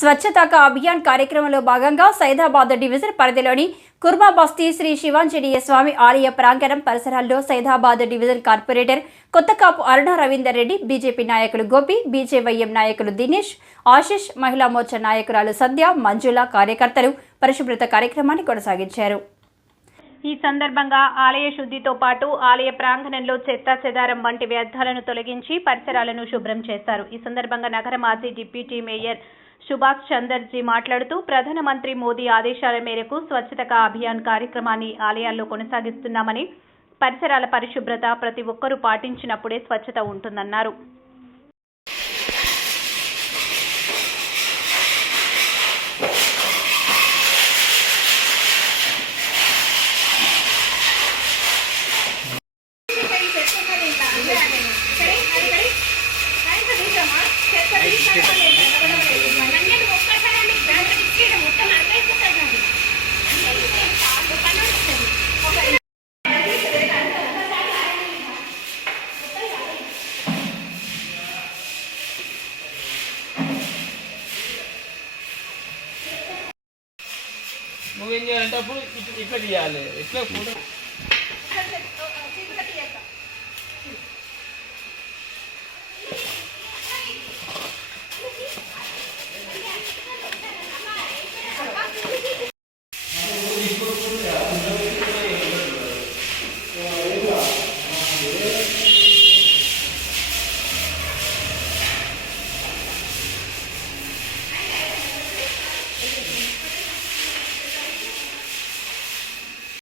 స్వచ్ఛతా అభియాన్ కార్యక్రమంలో భాగంగా సైదాబాద్ డివిజన్ పరిధిలోని కుర్మా బస్తీ శ్రీ శివాంజనేయ స్వామి ఆలయ ప్రాంగణం పరిసరాల్లో సైదాబాద్ డివిజన్ కార్పొరేటర్ కొత్తకాపు అరుణ రవీందర్ రెడ్డి, బీజేపీ నాయకులు గోపి, బీజేవైఎం నాయకులు దినేష్, ఆశిష్, మహిళా మోర్చా నాయకురాలు సంధ్య, మంజుల కార్యకర్తలు పరిశుభ్రత కార్యక్రమాన్ని కొనసాగించారు. ఈ సందర్భంగా ఆలయ శుద్ధితో పాటు ఆలయ ప్రాంగణంలో చెత్త చెదారం వంటి వ్యర్థాలను తొలగించి పరిసరాలను శుభ్రం చేశారు. ఈ సందర్భంగా నగర మాజీ డిప్యూటీ మేయర్ సుభాష్ చందర్జీ మాట్లాడుతూ ప్రధానమంత్రి మోదీ ఆదేశాల మేరకు స్వచ్ఛతా అభియాన్ కార్యక్రమాన్ని ఆలయాల్లో కొనసాగిస్తున్నామని, పరిసరాల పరిశుభ్రత ప్రతి ఒక్కరూ పాటించినప్పుడే స్వచ్ఛత ఉంటుందన్నారు. నువ్వేం చేయాలంటే అప్పుడు ఇట్లా తీయాలి, ఇట్లా ఫోటో